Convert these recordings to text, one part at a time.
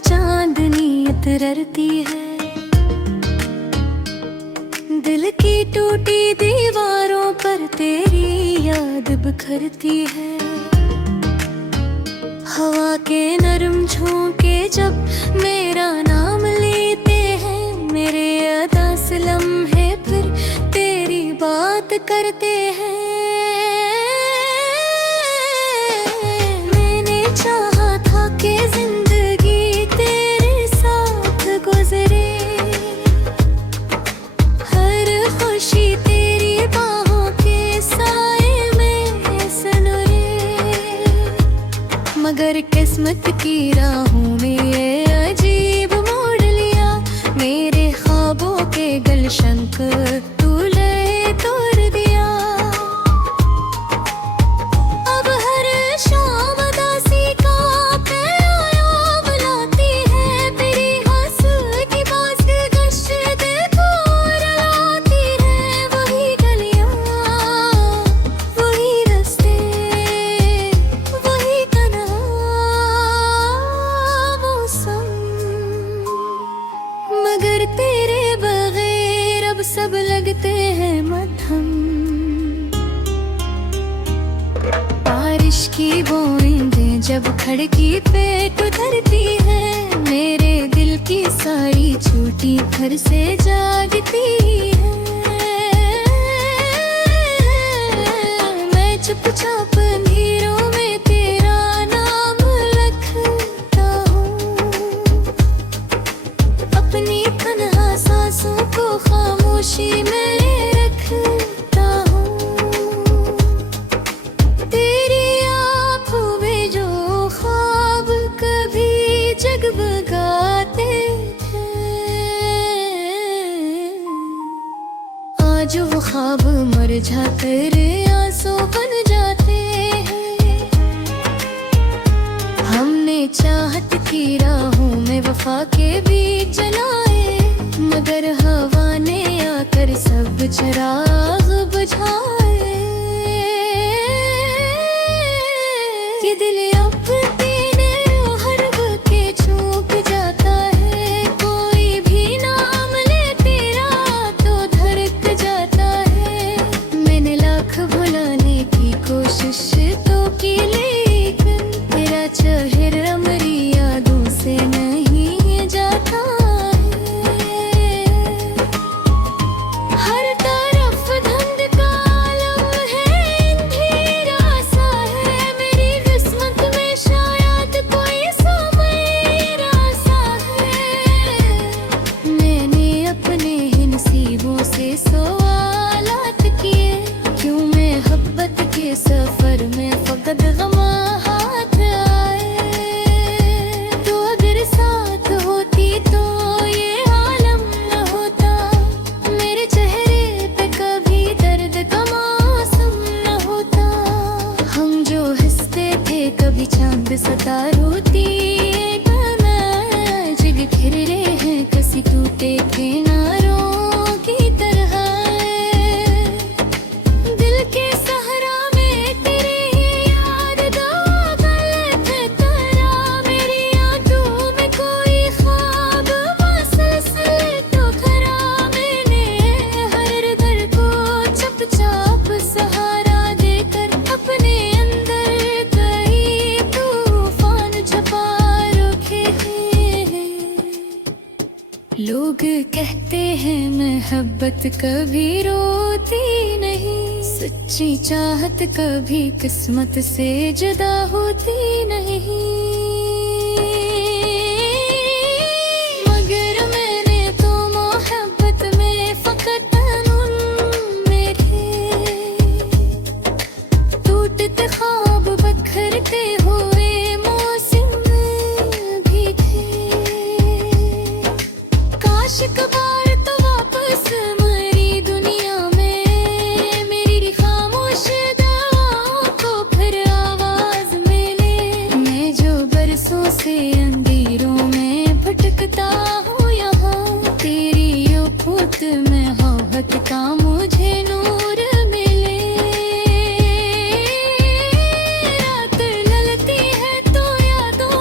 चांदनी इतरती है, दिल की टूटी दीवारों पर तेरी याद बिखरती है। हवा के नरम झोंके जब मेरा नाम लेते हैं, मेरे अदा से लम्हे फिर तेरी बात करते हैं। मैंने चाहा था कि जिंदगी तेरे साथ गुजरे, हर खुशी तेरी बाहों के साए में सनोरे, मगर किस्मत की राहों में ये अजीब मोड़ लिया। मेरे ख्वाबों के गुलशन को तूने तोड़ दिया। अब हर शाम उदासी का प्याला बुलाती है, तेरी हंसी की बात गश्त को रुलाती है। वही गलियां, वही रास्ते, वही तन्हा मौसम, मगर तेरे बगैर अब सब लगते हैं मध्यम। बारिश की बूंदें जब खिड़की पे उतरती है, मेरे दिल की सारी छूटी घर से जागती है। मैं चुपचाप अंधेरों में तेरा नाम लिखता हूँ, अपनी तन्हा सांसों को खामोशी में रखता हूँ। तेरी आँखों में जो ख्वाब कभी जगमगाते थे, आज वो ख्वाब मर जाकर आंसू बन जाते हैं। हमने चाहत की राहों में वफा के बीज जलाए, मगर हवा ने आकर सब चिराग बुझाए। ये दिल अपने हर के छूट जाता है, कोई भी नाम ले तेरा तो धड़क जाता है। मैंने लाख भुलाने की कोशिश तो की, लेकिन तेरा चेहरा मेरी यादों से नहीं जाता है। हर तरफ धुंध का आलम है, अंधेरा सा है। मेरी किस्मत में शायद कोई सवेरा सा है। मैंने अपने ही नसीबों से सवालात किए, क्यों मैं मोहब्बत के सफर में फकत गमा हाथ आए। तो अगर साथ होती तो ये आलम न होता, मेरे चेहरे पे कभी दर्द का मौसम न होता। हम जो हंसते थे कभी चांद सितारों होती, जिग घिर रहे हैं किसी टूटे किनारों की तरह। दिल के सहरा में तेरी ही याद दो गलत तरह, मेरी आंखों में कोई ख्वाब मुसलसल तो खरा। मैंने हर घर को चुपचाप सहारा देकर अपने अंदर कई तूफान छुपा रखे हैं। लोग कहते हैं मोहब्बत कभी रोती नहीं, सच्ची चाहत कभी किस्मत से जुदा होती नहीं। मगर मैंने तो मोहब्बत में फकत मेरे टूटते ख्वाब बखरते हुए मौसम भी थे। काश कबार तो वापस मरी दुनिया में, मेरी खामोश दुआओं को फिर आवाज मिले। मैं जो बरसों से अंधेरों में भटकता हूँ यहाँ, तेरी फूट में होहत का मुझे नूर मिले। रात ललती है तो यादों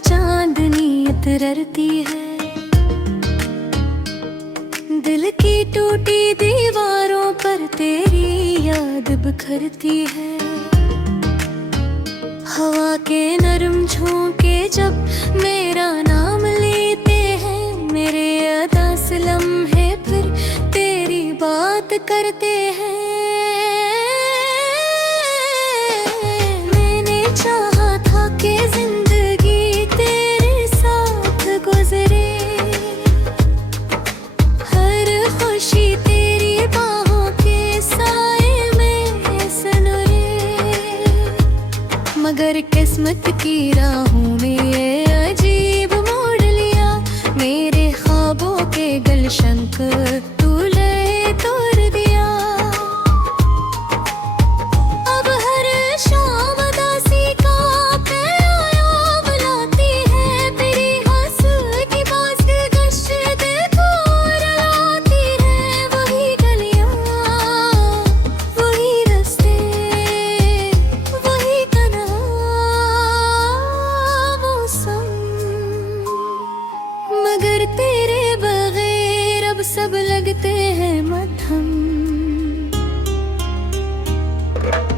चांदनी इतरती है, दिल की टूटी दीवारों पर तेरी याद बिखरती है। हवा के नरम झोंके जब मेरा नाम लेते हैं, मेरे अदा से लम्हे फिर तेरी बात करते हैं। मैंने चाहा था कि जिंदगी तेरे साथ गुजरे, हर खुशी तेरी बाहों के साए में सनोरे, मगर किस्मत की राहों में ये अजीब मोड़ लिया, मेरे ख्वाबों के गुलशन को तूने तोड़ दिया। अब हर शाम उदासी का प्याला बुलाती है, तेरी हंसी की बाज़गश दिल को रुलाती है। वही गलियां, वही रास्ते, वही तन्हा मौसम, मगर तेरे बगैर अब सब लगते हैं मध्यम।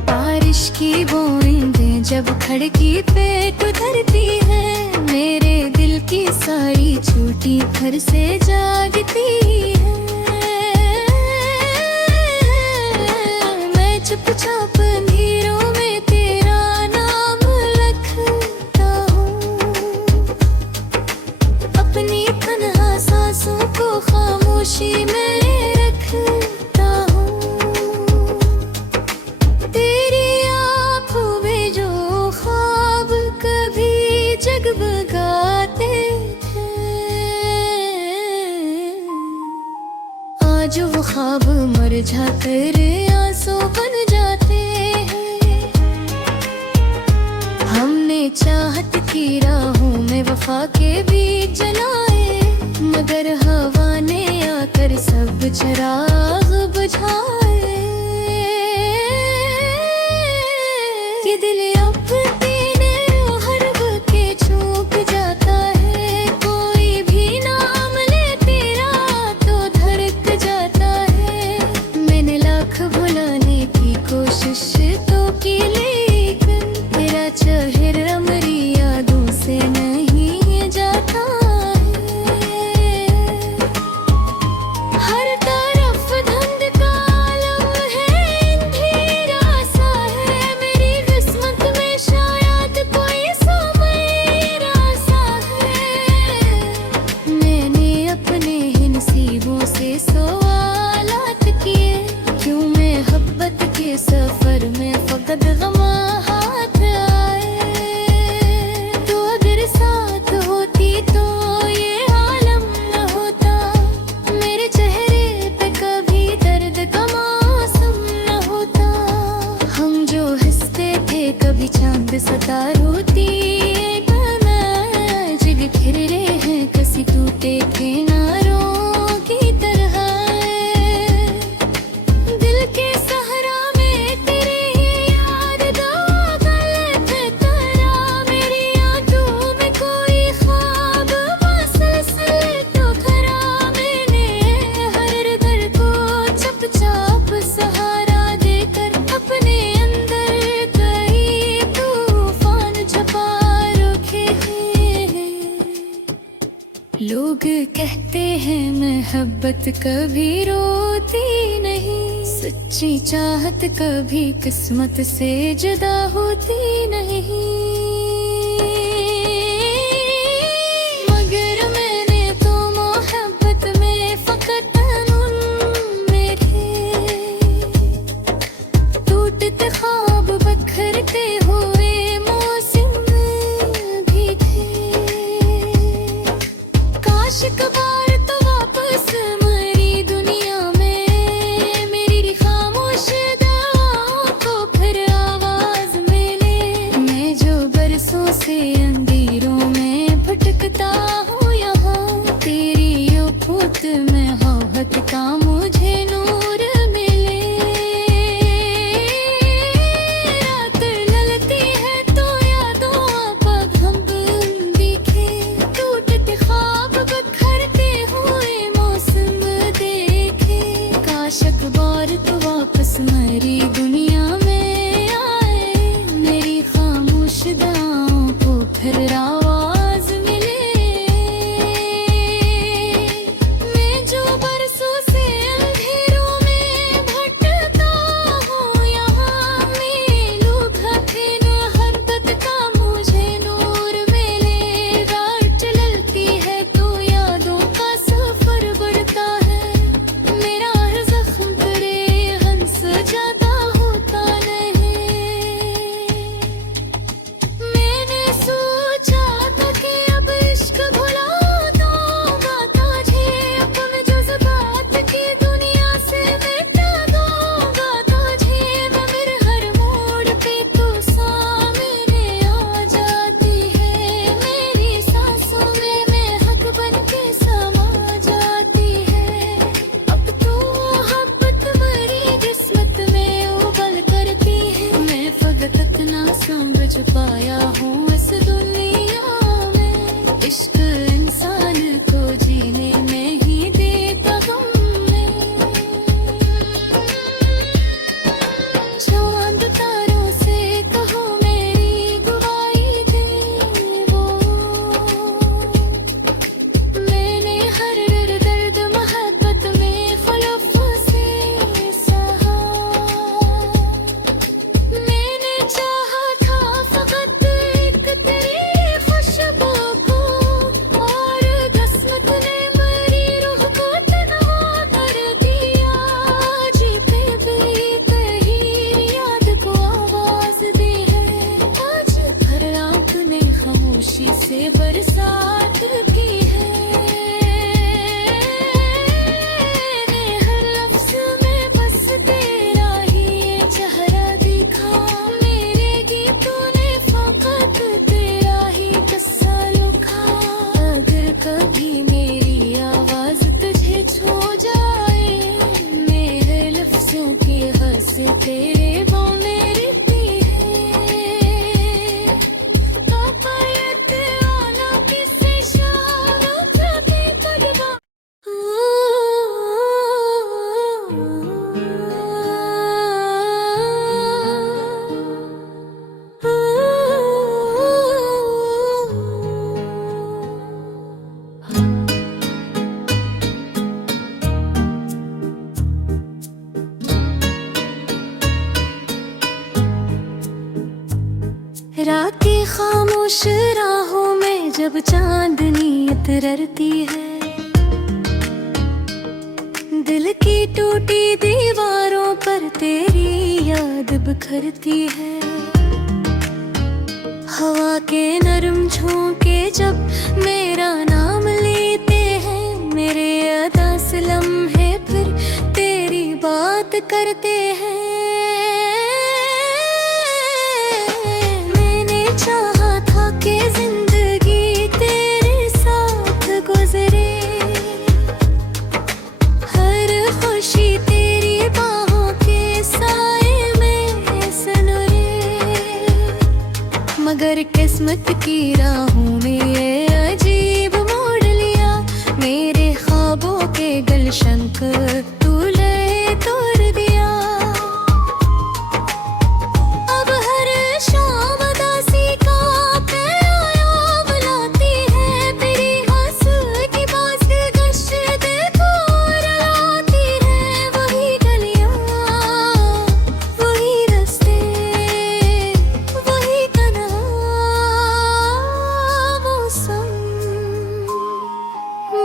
बारिश की बूंदें जब खिड़की पे उतरती है, मेरे दिल की सारी छूटी फिर से जागती है। मैं चुपचाप अंधेरों में तेरा नाम लिखता हूँ, अपनी तन्हा सांसों को खामोशी में रखता हूँ। तेरी आँखों में जो ख्वाब कभी जगमगाते थे, आज वो ख्वाब मर जाकर आंसू बन जाते हैं। हमने चाहत की राहों में वफा के बीज जलाए, मगर हवा ने आकर सब चिराग बुझाए। ये दिल अपने हरब के छूट जाता है, कोई भी नाम ले तेरा तो धड़क जाता है। मैंने लाख भुलाने की कोशिश तो की, लेकिन तेरा चेहरा मेरी यादों से नहीं जाता है। हर तरफ धुंध का आलम है, अंधेरा सा है, मेरी किस्मत में शायद कोई सवेरा सा है। मैंने अपने ही नसीबों से सवालात किए, क्यों मैं मोहब्बत के सफर में फकत गमा हाथ आए। तो अगर साथ होती तो ये आलम न होता, मेरे चेहरे पे कभी दर्द का मौसम न होता। हम जो हंसते थे कभी चांद सितारों होती, आज बिखर रहे हैं किसी टूटे किनारों की तरह। दिल के सहरा में तेरी ही याद दो गलत तरह, मेरी आंखों में कोई ख्वाब मुसलसल तो खरा। मैंने हर घर को चुपचाप सहारा देकर अपने अंदर कई तूफान छुपा रखे हैं। लोग कहते हैं मोहब्बत कभी रोती नहीं, सच्ची चाहत कभी किस्मत से जुदा होती नहीं। मगर मैंने तो मोहब्बत में फकत मेरे टूटते ख्वाब बखरते हुए मौसम भी थे। काश कबार तो वापस मरी दुनिया में, मेरी खामोश दवाओं को फिर आवाज मिले। मैं जो बरसों से अंधेरों में भटकता हूँ यहाँ, तेरी यो फूट में होहत का मुझे नूर मिले। रात ललती है तो यादों आप हम भी चांदनी इतरती है, दिल की टूटी दीवारों पर तेरी याद बिखरती है। हवा के नरम झोंके जब मेरा नाम लेते हैं, मेरे अदा से लम्हे फिर तेरी बात करते हैं। मैंने चाहा था कि जिंदगी तेरे साथ गुजरे, हर खुशी तेरी बाहों के साए में सनुरे, मगर किस्मत की राहों में ये अजीब मोड़ लिया, मेरे ख्वाबों के गुलशन को तूने तोड़ दिया। अब हर शाम उदासी का प्याला बुलाती है, तेरी हंसी की बाज़गश दिल को रुलाती है। वही गलियां, वही रास्ते, वही तन्हा मौसम,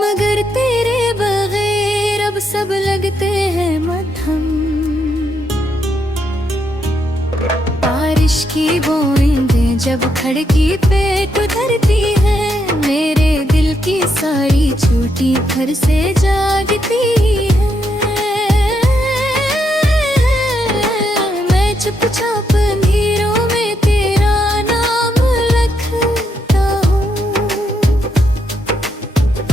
मगर तेरे बगैर अब सब लगते हैं मध्यम। बारिश की बूंदें जब खिड़की पे उतरती है, मेरे दिल की सारी छूटी फिर से जागती है। मैं चुपचाप अंधेरों में तेरा नाम लिखता हूँ,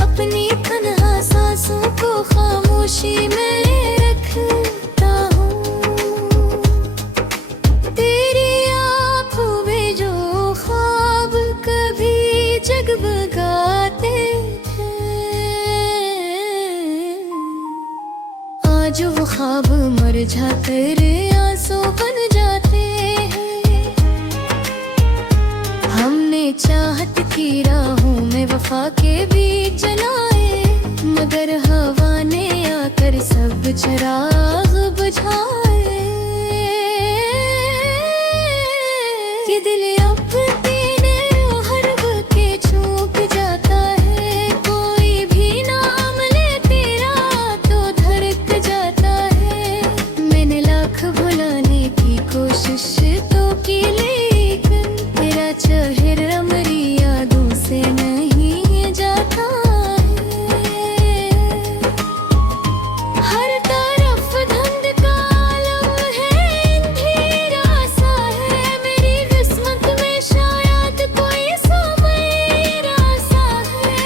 अपनी तन्हा सांसों को खामोशी में रखता हूँ। तेरी आँखों में जो ख्वाब कभी जगमगाते थे, आज वो ख्वाब मर जाकर आंसू बन जाते हैं। हमने चाहत की राहों में वफा के बीज जलाए, मगर हवा ने आकर सब चिराग बुझाए। ये दिल अपने हरब के छूट जाता है, कोई भी नाम ले तेरा तो धड़क जाता है। मैंने लाख भुलाने की कोशिश तो की, लेकिन तेरा चेहरा मेरी यादों से नहीं जाता है। हर तरफ धुंधकार है, अंधेरा सा है, मेरी किस्मत में शायद कोई सवेरा सा है।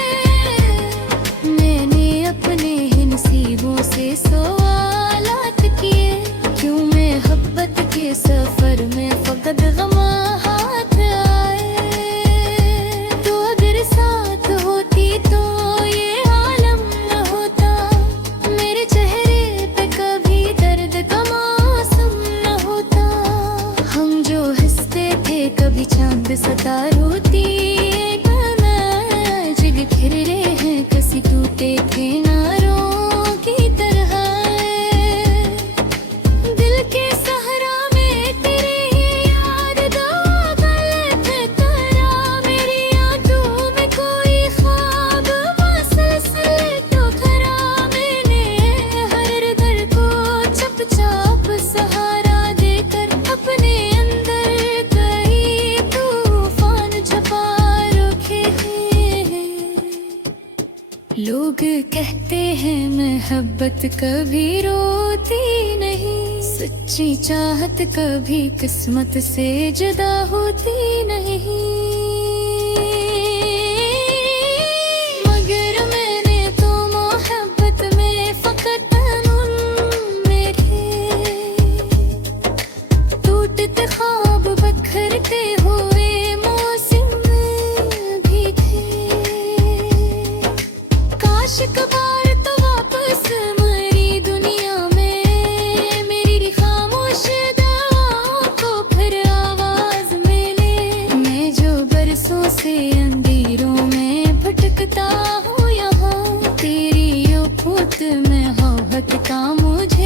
मैंने अपने ही नसीबों से सवालात किए, क्यों मैं मोहब्बत के सफर में फकत गमा हाथ आए। तो अगर साथ होती तो ये आलम न होता, मेरे चेहरे पे कभी दर्द का मौसम न होता। हम जो हंसते थे कभी चांद सितारों होती, आज बिखर रहे हैं किसी टूटे किनारों की तरह। दिल के सहरा में तेरे ही याद दो गलत तरह, मेरी आंखों में कोई ख्वाब मुसलसल तो खरा। मैंने हर दर्द को चुपचाप सहारा देकर अपने अंदर कई तूफान छुपा रखे हैं। लोग कहते हैं मोहब्बत कभी रोती नहीं, सच्ची चाहत कभी किस्मत से जुदा होती नहीं। मगर मैंने तो मोहब्बत में फकत मेरे टूटते ख्वाब बखरते हुए मौसम भी थे। काश कबार तो वापस मरी दुनिया में, मेरी खामोश दुआओं को फिर आवाज मिले। मैं जो बरसों से अंधेरों में भटकता हूँ यहाँ, तेरी यो फूट में होहत का मुझे